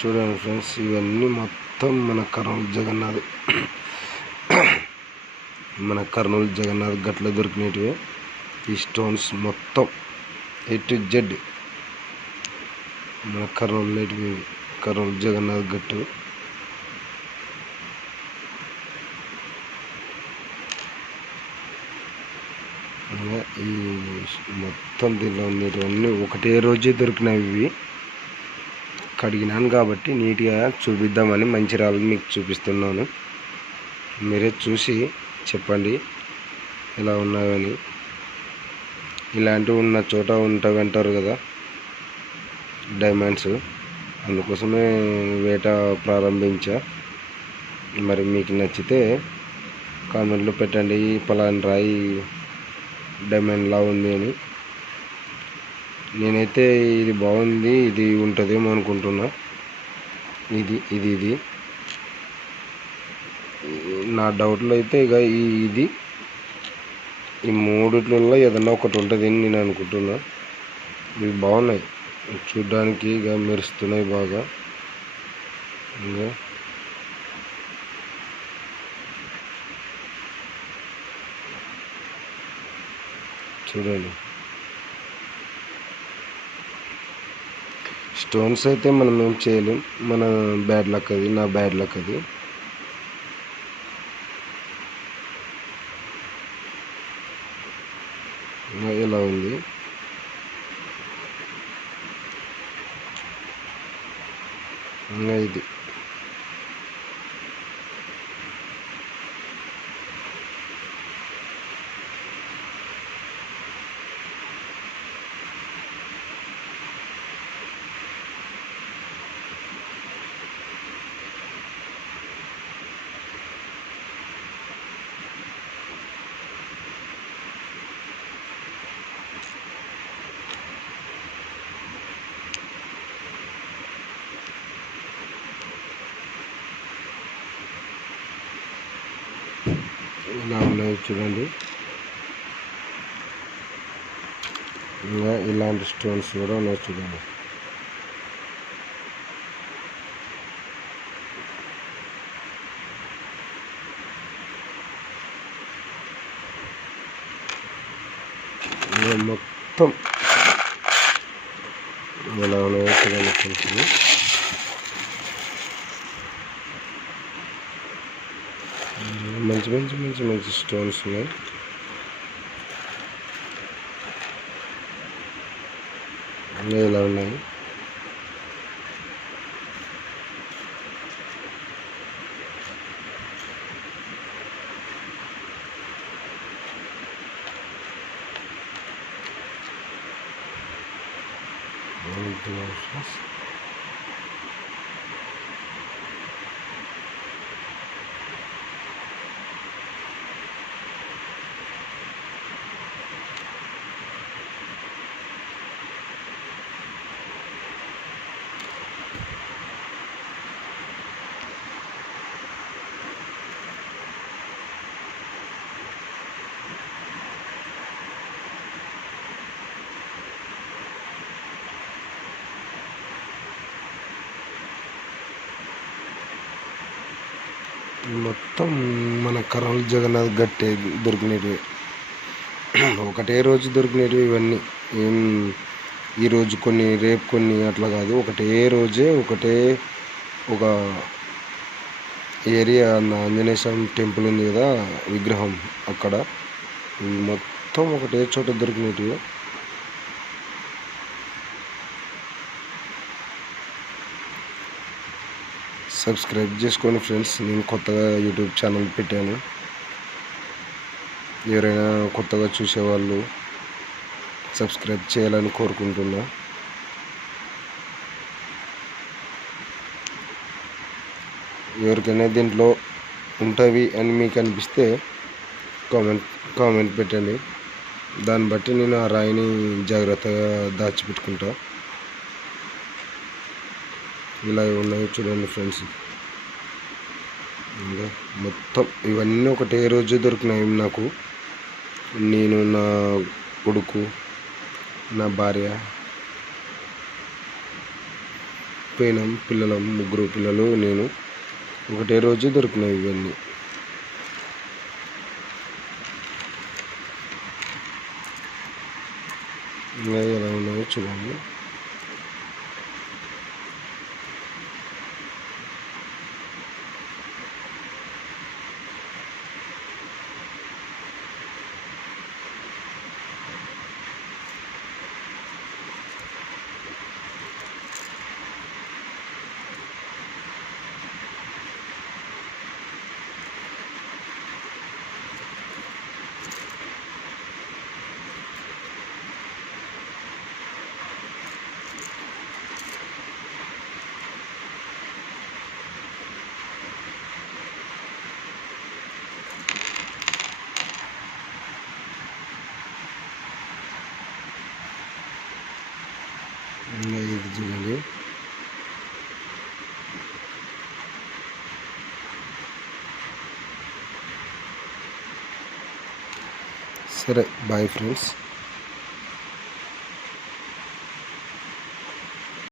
చూడండి ఫ్రెండ్స్, ఇవన్నీ మొత్తం మన కర్నూలు జగన్నాథ్ గట్ల దొరికినవి. ఈ స్టోన్స్ మొత్తం A to Z మన కర్నూలు జగన్నాథ్ గట్టు. ఈ మొత్తం దీనిలో ఉండేటివన్నీ ఒకటే రోజే దొరికినవి. ఇవి కడిగినాను కాబట్టి నీట్గా చూపిద్దామని మంచి రాళ్ళు మీకు చూపిస్తున్నాను. మీరే చూసి చెప్పండి ఎలా ఉన్నాయని. ఇలాంటివి ఉన్న చోట ఉంటాయంటారు కదా డైమండ్స్, అందుకోసమే వేట ప్రారంభించా. మరి మీకు నచ్చితే కామెంట్లో పెట్టండి, పలానా రాయి డైమండ్లా ఉంది అని. నేనైతే ఇది బాగుంది, ఇది ఉంటుందేమో అనుకుంటున్నా. ఇది నా డౌట్లో అయితే ఇక ఈ మూడిట్లలో ఏదన్నా ఒకటి ఉంటుందని నేను అనుకుంటున్నా. ఇవి బాగున్నాయి చూడ్డానికి, ఇక మెరుస్తున్నాయి బాగా. ఇంకా చూడండి, స్టోన్స్ అయితే మనం ఏం చేయలేం, మన బ్యాడ్ లక్ అది, నా బ్యాడ్ లక్ అది. ఎలా ఉంది ఇది. ఇలా ఉన్నాయి చూడండి. ఇంకా ఇలాంటి స్టోన్స్ కూడా ఉన్నాయి చూడండి. మొత్తం ఇలా ఉన్నాయి చూడండి కొంచెం. మంచి స్టోన్స్ ఉన్నాయి. ఇలా ఉన్నాయి. మొత్తం మన కర్నూలు జగన్నాథ్ గట్టే దొరికినవి. ఒకటే రోజు దొరికినవి ఇవన్నీ. ఏం ఈరోజు కొన్ని రేపు కొన్ని అట్లా కాదు, ఒకటే రోజే ఒకటే ఒక ఏరియా. ఆంజనేయ స్వామి టెంపుల్ ఉంది కదా విగ్రహం, అక్కడ మొత్తం ఒకటే చోట దొరికినవి. సబ్స్క్రైబ్ చేసుకోండి ఫ్రెండ్స్, నేను కొత్తగా యూట్యూబ్ ఛానల్ పెట్టాను. ఎవరైనా కొత్తగా చూసేవాళ్ళు సబ్స్క్రైబ్ చేయాలని కోరుకుంటున్నా. ఎవరికైనా దీంట్లో ఉంటవి అని మీకు అనిపిస్తే కామెంట్ పెట్టండి. దాన్ని బట్టి నేను ఆ రాయిని జాగ్రత్తగా దాచిపెట్టుకుంటా. ఇలా ఉన్నాయి చూడండి ఫ్రెండ్స్. ఇంకా మొత్తం ఇవన్నీ ఒకటే రోజు దొరికినాయి నాకు. నేను, నా కొడుకు, నా భార్య, పోయినాం పిల్లలం, ముగ్గురు పిల్లలు, నేను. ఒకటే రోజు దొరికినాయి ఇవన్నీ. ఇంకా ఎలా ఉన్నాయో చూడండి. ఇది చూడండి. సరే, బాయ్ ఫ్రెండ్స్.